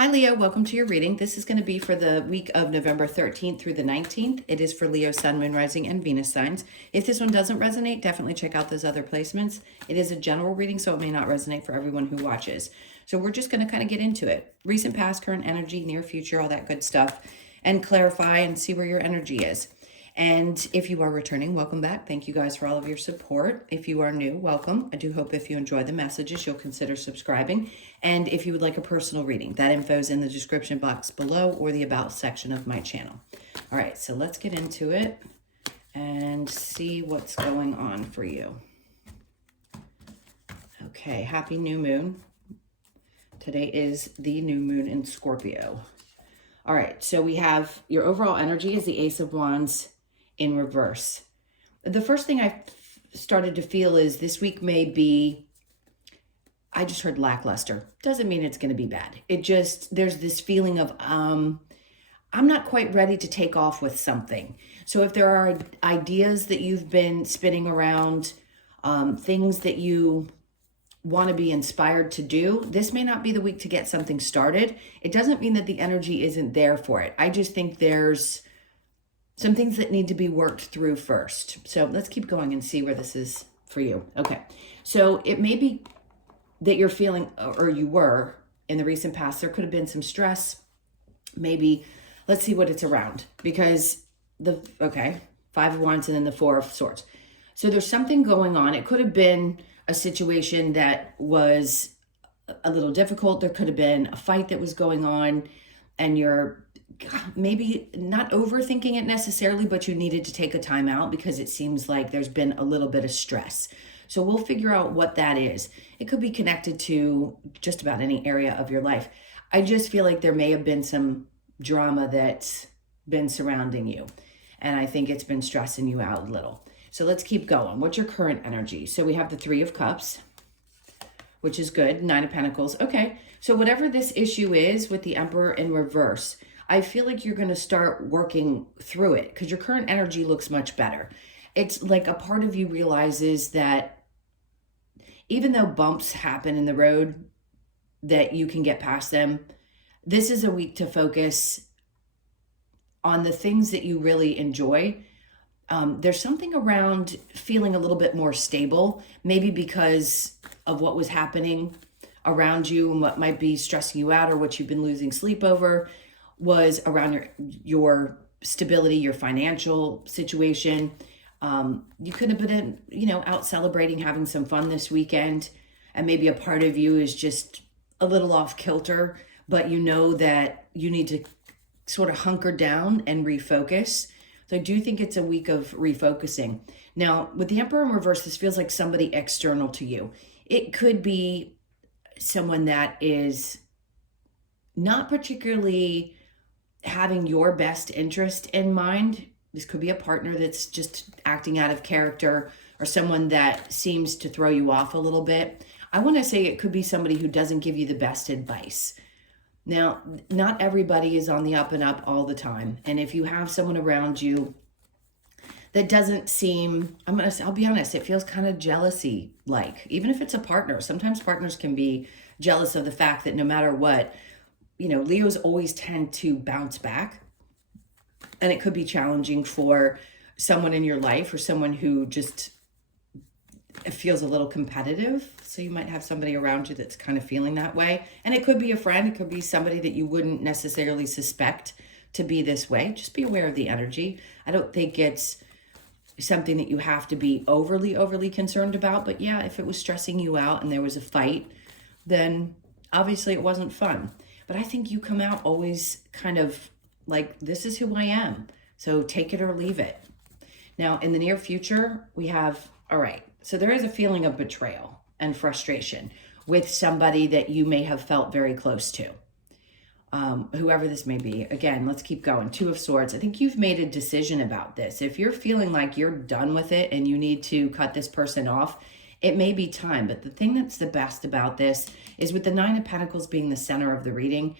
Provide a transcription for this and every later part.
Hi Leo, welcome to your reading. This is going to be for the week of November 13th through the 19th. It is for Leo, Sun, Moon, Rising, and Venus signs. If this one doesn't resonate, definitely check out those other placements. It is a general reading, so it may not resonate for everyone who watches. So we're just going to kind of get into it. Recent, past, current energy, near future, all that good stuff, and clarify and see where your energy is. And if you are returning, welcome back. Thank you guys for all of your support. If you are new, welcome. I do hope if you enjoy the messages, you'll consider subscribing. And if you would like a personal reading, that info is in the description box below or the about section of my channel. All right, so let's get into it and see what's going on for you. Okay, happy new moon. Today is the new moon in Scorpio. All right, so we have your overall energy is the Ace of Wands in reverse. The first thing I started to feel is this week may be, I just heard lackluster. Doesn't mean it's going to be bad. It just, there's this feeling of, I'm not quite ready to take off with something. So if there are ideas that you've been spinning around, things that you want to be inspired to do, this may not be the week to get something started. It doesn't mean that the energy isn't there for it. I just think there's some things that need to be worked through first. So let's keep going and see where this is for you. Okay, so it may be that you're feeling, or you were in the recent past, there could have been some stress. Maybe, let's see what it's around, because Five of Wands and then the Four of Swords. So there's something going on. It could have been a situation that was a little difficult. There could have been a fight that was going on and you're maybe not overthinking it necessarily, but you needed to take a time out because it seems like there's been a little bit of stress. So we'll figure out what that is. It could be connected to just about any area of your life. I just feel like there may have been some drama that's been surrounding you. And I think it's been stressing you out a little. So let's keep going. What's your current energy? So we have the Three of Cups, which is good. Nine of Pentacles. Okay. So whatever this issue is with the Emperor in reverse, I feel like you're going to start working through it because your current energy looks much better. It's like a part of you realizes that even though bumps happen in the road, that you can get past them. This is a week to focus on the things that you really enjoy. There's something around feeling a little bit more stable, maybe because of what was happening around you and what might be stressing you out or what you've been losing sleep over was around your stability, your financial situation. You could have been, out celebrating, having some fun this weekend, and maybe a part of you is just a little off kilter, but you know that you need to sort of hunker down and refocus. So I do think it's a week of refocusing. Now, with the Emperor in reverse, this feels like somebody external to you. It could be someone that is not particularly having your best interest in mind. This could be a partner that's just acting out of character or someone that seems to throw you off a little bit. I want to say it could be somebody who doesn't give you the best advice. Now, not everybody is on the up and up all the time. And if you have someone around you that doesn't seem, I'll be honest, it feels kind of jealousy-like. Even if it's a partner, sometimes partners can be jealous of the fact that no matter what, Leos always tend to bounce back. And it could be challenging for someone in your life or someone who just feels a little competitive. So you might have somebody around you that's kind of feeling that way. And it could be a friend. It could be somebody that you wouldn't necessarily suspect to be this way. Just be aware of the energy. I don't think it's something that you have to be overly concerned about. But yeah, if it was stressing you out and there was a fight, then obviously it wasn't fun. But I think you come out always kind of like, this is who I am. So take it or leave it. Now, in the near future, we have, all right, so there is a feeling of betrayal and frustration with somebody that you may have felt very close to. Whoever this may be. Again, let's keep going. Two of Swords. I think you've made a decision about this. If you're feeling like you're done with it and you need to cut this person off, it may be time. But the thing that's the best about this is with the Nine of Pentacles being the center of the reading,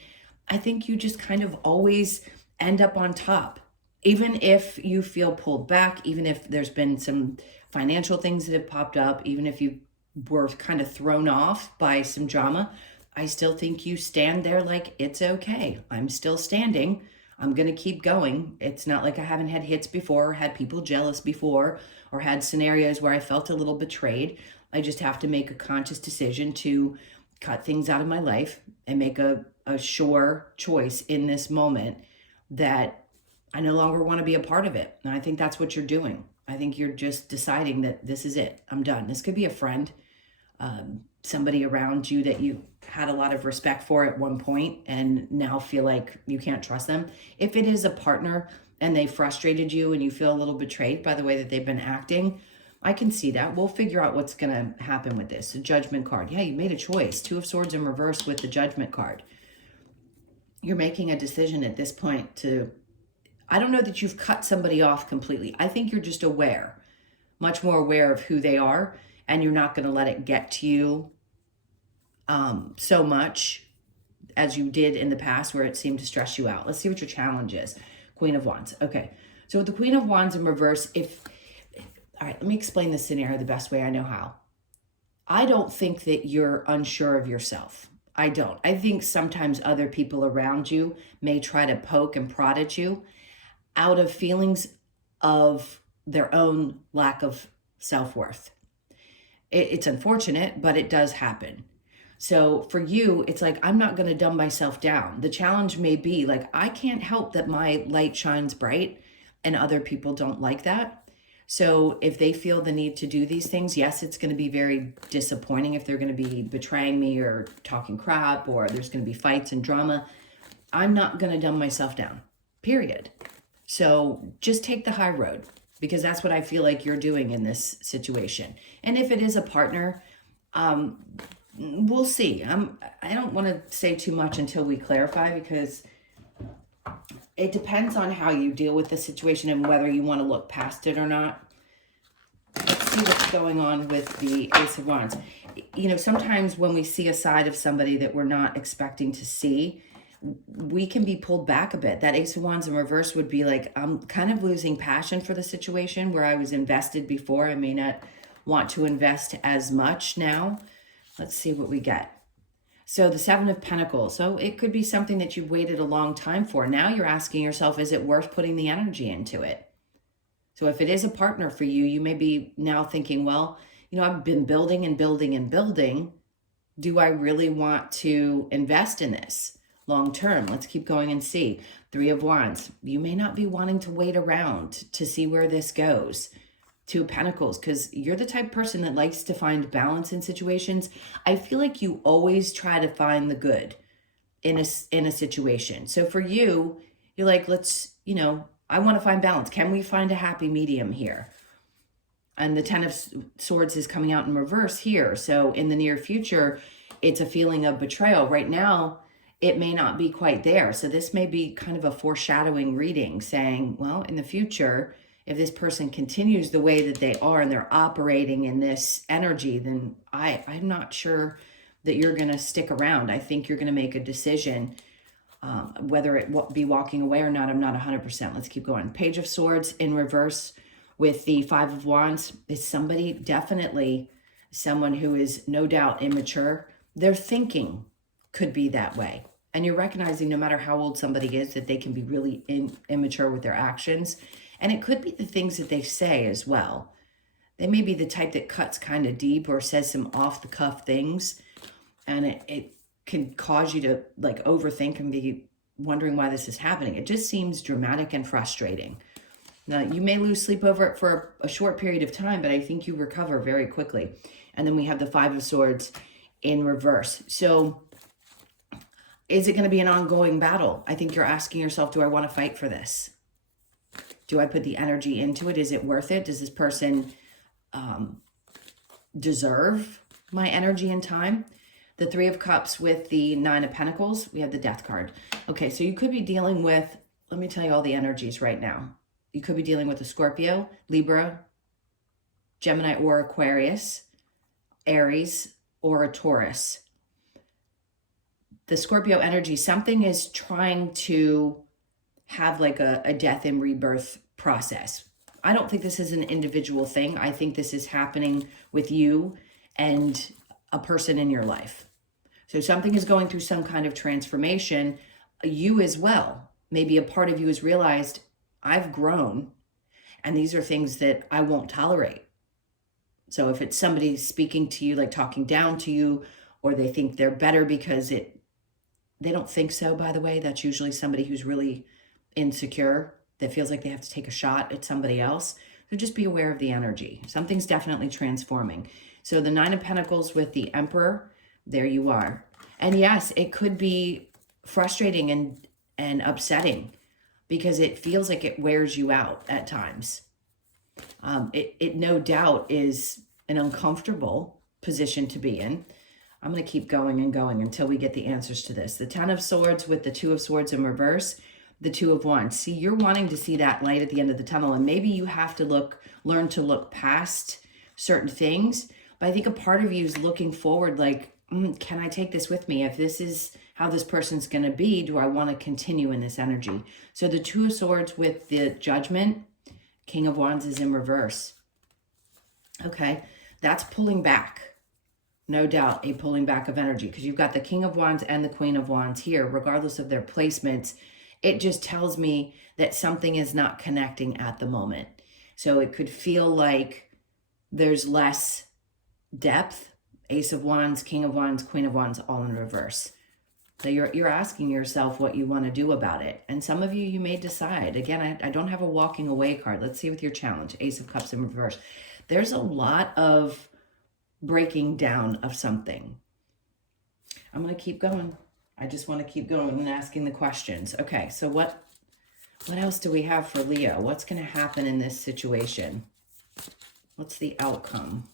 I think you just kind of always end up on top. Even if you feel pulled back, even if there's been some financial things that have popped up, even if you were kind of thrown off by some drama, I still think you stand there like, it's okay. I'm still standing. I'm going to keep going. It's not like I haven't had hits before, had people jealous before, or had scenarios where I felt a little betrayed. I just have to make a conscious decision to cut things out of my life and make a sure choice in this moment that I no longer want to be a part of it. And I think that's what you're doing. I think you're just deciding that this is it. I'm done. This could be a friend, somebody around you that you had a lot of respect for at one point and now feel like you can't trust them. If it is a partner and they frustrated you and you feel a little betrayed by the way that they've been acting, I can see that. We'll figure out what's going to happen with this. The Judgment card. Yeah, you made a choice. Two of Swords in reverse with the Judgment card. You're making a decision at this point to, I don't know that you've cut somebody off completely. I think you're just aware, much more aware of who they are, and you're not going to let it get to you so much as you did in the past where it seemed to stress you out. Let's see what your challenge is. Queen of Wands. Okay. So with the Queen of Wands in reverse, all right, let me explain this scenario the best way I know how. I don't think that you're unsure of yourself. I don't. I think sometimes other people around you may try to poke and prod at you out of feelings of their own lack of self-worth. It's unfortunate, but it does happen. So for you, it's like, I'm not going to dumb myself down. The challenge may be like, I can't help that my light shines bright and other people don't like that. So if they feel the need to do these things, yes, it's going to be very disappointing if they're going to be betraying me or talking crap, or there's going to be fights and drama. I'm not going to dumb myself down, period. So just take the high road, because that's what I feel like you're doing in this situation. And if it is a partner, we'll see. I don't want to say too much until we clarify, because it depends on how you deal with the situation and whether you want to look past it or not. Let's see what's going on with the Ace of Wands. You know, sometimes when we see a side of somebody that we're not expecting to see, we can be pulled back a bit. That Ace of Wands in reverse would be like, I'm kind of losing passion for the situation where I was invested before. I may not want to invest as much now. Let's see what we get. So the Seven of Pentacles. So it could be something that you've waited a long time for. Now you're asking yourself, is it worth putting the energy into it? So if it is a partner for you, you may be now thinking, well, you know, I've been building and building and building. Do I really want to invest in this long term? Let's keep going and see. Three of Wands. You may not be wanting to wait around to see where this goes. Two of Pentacles, because you're the type of person that likes to find balance in situations. I feel like you always try to find the good in a situation. So for you, you're like, let's, you know, I want to find balance. Can we find a happy medium here? And the Ten of Swords is coming out in reverse here. So in the near future, it's a feeling of betrayal. Right now, it may not be quite there. So this may be kind of a foreshadowing reading saying, well, in the future, if this person continues the way that they are and they're operating in this energy, then I'm not sure that you're going to stick around. I think you're going to make a decision, whether it be walking away or not. I'm not 100%. Let's keep going. Page of Swords in reverse with the Five of Wands is somebody, definitely someone who is no doubt immature. Their thinking could be that way. And you're recognizing no matter how old somebody is that they can be really immature with their actions. And it could be the things that they say as well. They may be the type that cuts kind of deep or says some off-the-cuff things. And it can cause you to like overthink and be wondering why this is happening. It just seems dramatic and frustrating. Now, you may lose sleep over it for a short period of time, but I think you recover very quickly. And then we have the Five of Swords in reverse. So is it going to be an ongoing battle? I think you're asking yourself, do I want to fight for this? Do I put the energy into it? Is it worth it? Does this person deserve my energy and time? The Three of Cups with the Nine of Pentacles. We have the Death card. Okay, so you could be dealing with, let me tell you all the energies right now. You could be dealing with a Scorpio, Libra, Gemini or Aquarius, Aries, or a Taurus. The Scorpio energy, something is trying to have like a death and rebirth process. I don't think this is an individual thing. I think this is happening with you and a person in your life. So something is going through some kind of transformation. You as well. Maybe a part of you has realized, I've grown, and these are things that I won't tolerate. So if it's somebody speaking to you, like talking down to you, or they think they're better because they don't think so, by the way, that's usually somebody who's really insecure, that feels like they have to take a shot at somebody else. So just be aware of the energy. Something's definitely transforming. So the Nine of Pentacles with the Emperor, there you are. And yes, it could be frustrating and upsetting because it feels like it wears you out at times. It no doubt is an uncomfortable position to be in. I'm going to keep going and going until we get the answers to this. The Ten of Swords with the Two of Swords in reverse, the Two of Wands. See, you're wanting to see that light at the end of the tunnel, and maybe you have to learn to look past certain things. But I think a part of you is looking forward, like, can I take this with me? If this is how this person's going to be, do I want to continue in this energy? So the Two of Swords with the Judgment, King of Wands is in reverse. Okay, that's pulling back. No doubt a pulling back of energy, because you've got the King of Wands and the Queen of Wands here, regardless of their placements. It just tells me that something is not connecting at the moment. So it could feel like there's less depth. Ace of Wands, King of Wands, Queen of Wands, all in reverse. So you're asking yourself what you want to do about it. And some of you may decide. Again, I don't have a walking away card. Let's see with your challenge. Ace of Cups in reverse. There's a lot of breaking down of something. I'm going to keep going. I just want to keep going and asking the questions. Okay, so what else do we have for Leo? What's going to happen in this situation? What's the outcome?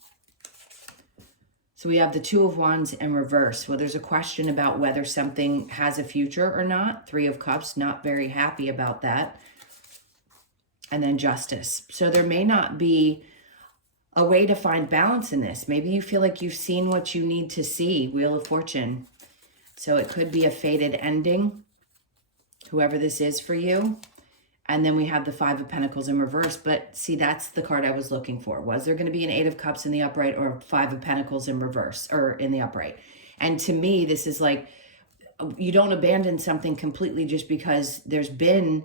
So we have the Two of Wands in reverse. Well, there's a question about whether something has a future or not. Three of Cups, not very happy about that. And then Justice. So there may not be a way to find balance in this. Maybe you feel like you've seen what you need to see. Wheel of Fortune. So it could be a fated ending, whoever this is for you. And then we have the Five of Pentacles in reverse. But see, that's the card I was looking for. Was there going to be an Eight of Cups in the upright or Five of Pentacles in reverse or in the upright? And to me, this is like, you don't abandon something completely just because there's been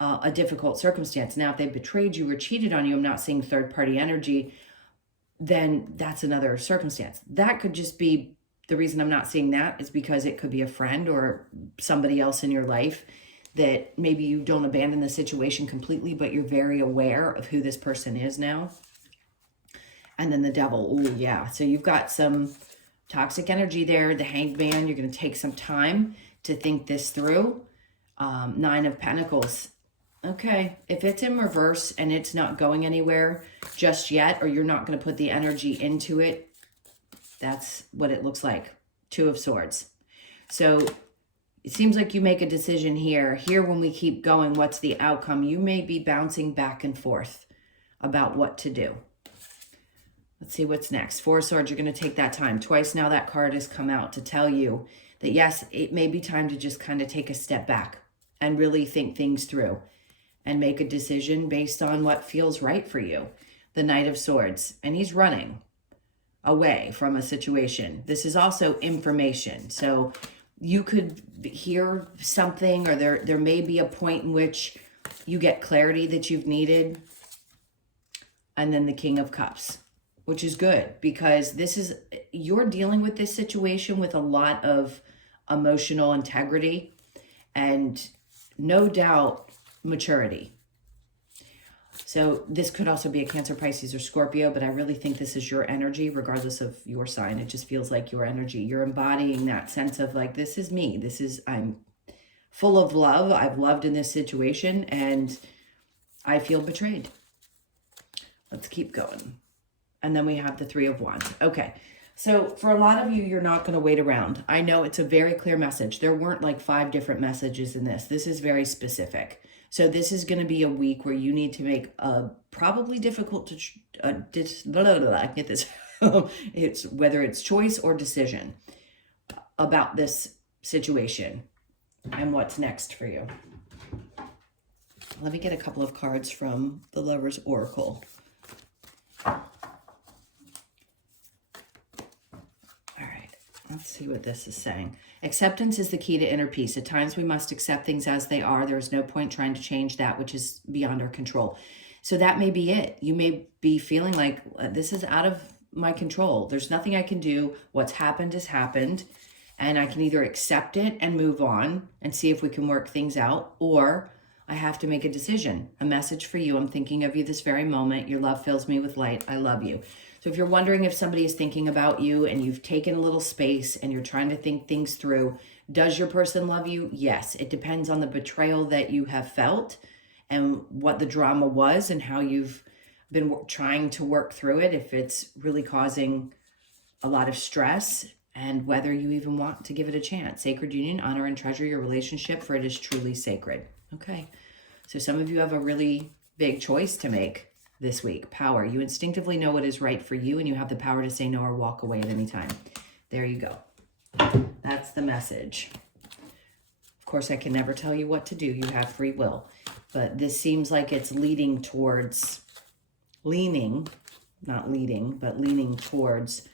a difficult circumstance. Now, if they betrayed you or cheated on you, I'm not seeing third-party energy, then that's another circumstance. That could just be, the reason I'm not seeing that is because it could be a friend or somebody else in your life that maybe you don't abandon the situation completely, but you're very aware of who this person is now. And then the Devil. Oh, yeah. So you've got some toxic energy there. The Hanged Man, you're going to take some time to think this through. Nine of Pentacles. Okay, if it's in reverse and it's not going anywhere just yet, or you're not going to put the energy into it, that's what it looks like. Two of Swords. So it seems like you make a decision here. Here, when we keep going, what's the outcome? You may be bouncing back and forth about what to do. Let's see what's next. Four of Swords, you're going to take that time. Twice now that card has come out to tell you that, yes, it may be time to just kind of take a step back and really think things through and make a decision based on what feels right for you. The Knight of Swords, and he's running away from a situation. This is also information. So you could hear something, or there may be a point in which you get clarity that you've needed. And then the King of Cups, which is good, because you're dealing with this situation with a lot of emotional integrity and no doubt maturity. So this could also be a Cancer, Pisces, or Scorpio, but I really think this is your energy, regardless of your sign. It just feels like your energy. You're embodying that sense of like, this is me. I'm full of love. I've loved in this situation and I feel betrayed. Let's keep going. And then we have the Three of Wands. Okay. So for a lot of you, you're not going to wait around. I know it's a very clear message. There weren't like 5 different messages in this. This is very specific. So this is going to be a week where you need to make a probably difficult I can get this. It's whether it's choice or decision about this situation and what's next for you. Let me get a couple of cards from the Lover's Oracle. Let's see what this is saying. Acceptance is the key to inner peace. At times we must accept things as they are. There is no point trying to change that which is beyond our control. So that may be it. You may be feeling like this is out of my control. There's nothing I can do. What's happened has happened. And I can either accept it and move on and see if we can work things out, or I have to make a decision. A message for you. I'm thinking of you this very moment. Your love fills me with light. I love you. So if you're wondering if somebody is thinking about you and you've taken a little space and you're trying to think things through, does your person love you? Yes. It depends on the betrayal that you have felt and what the drama was and how you've been trying to work through it, if it's really causing a lot of stress, and whether you even want to give it a chance. Sacred union, honor and treasure your relationship, for it is truly sacred. Okay. So some of you have a really big choice to make this week. Power. You instinctively know what is right for you, and you have the power to say no or walk away at any time. There you go. That's the message. Of course, I can never tell you what to do. You have free will. But this seems like it's leading towards, not leading, but leaning towards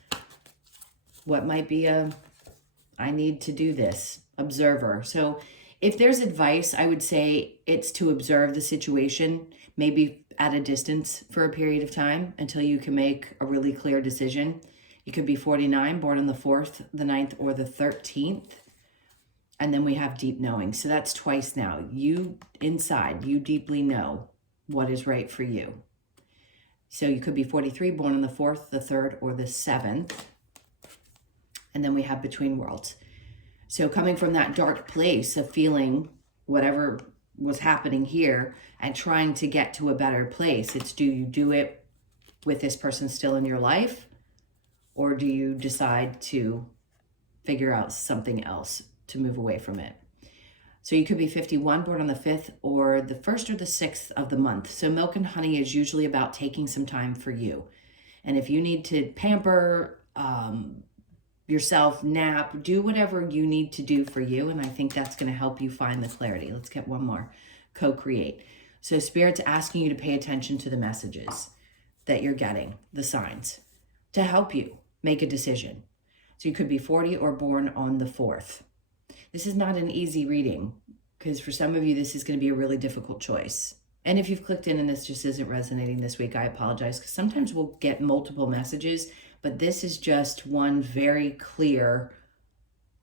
what might be I need to do this, observer. So if there's advice, I would say it's to observe the situation, maybe at a distance for a period of time until you can make a really clear decision. You could be 49, born on the 4th, the 9th, or the 13th. And then we have deep knowing. So that's twice now. You inside, you deeply know what is right for you. So you could be 43, born on the 4th, the 3rd, or the 7th. And then we have between worlds. So coming from that dark place of feeling whatever was happening here and trying to get to a better place, it's, do you do it with this person still in your life? Or do you decide to figure out something else to move away from it? So you could be 51, born on the 5th, or the 1st or the 6th of the month. So milk and honey is usually about taking some time for you. And if you need to pamper yourself, nap, do whatever you need to do for you. And I think that's going to help you find the clarity. Let's get one more. Co-create. So Spirit's asking you to pay attention to the messages that you're getting, the signs, to help you make a decision. So you could be 40 or born on the 4th. This is not an easy reading because for some of you, this is going to be a really difficult choice. And if you've clicked in and this just isn't resonating this week, I apologize, because sometimes we'll get multiple messages, but this is just one very clear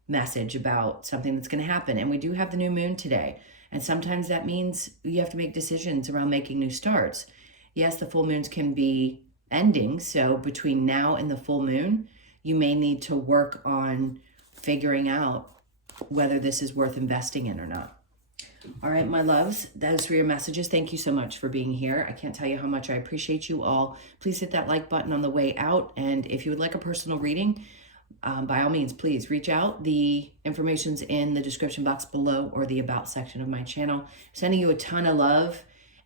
message about something that's going to happen. And we do have the new moon today. And sometimes that means you have to make decisions around making new starts. Yes, the full moons can be ending. So between now and the full moon, you may need to work on figuring out whether this is worth investing in or not. All right, my loves, that is for your messages. Thank you so much for being here. I can't tell you how much I appreciate you all. Please hit that like button on the way out. And if you would like a personal reading, by all means, please reach out. The information's in the description box below or the about section of my channel. Sending you a ton of love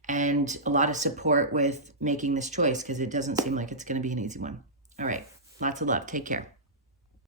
and a lot of support with making this choice because it doesn't seem like it's going to be an easy one. All right, lots of love. Take care.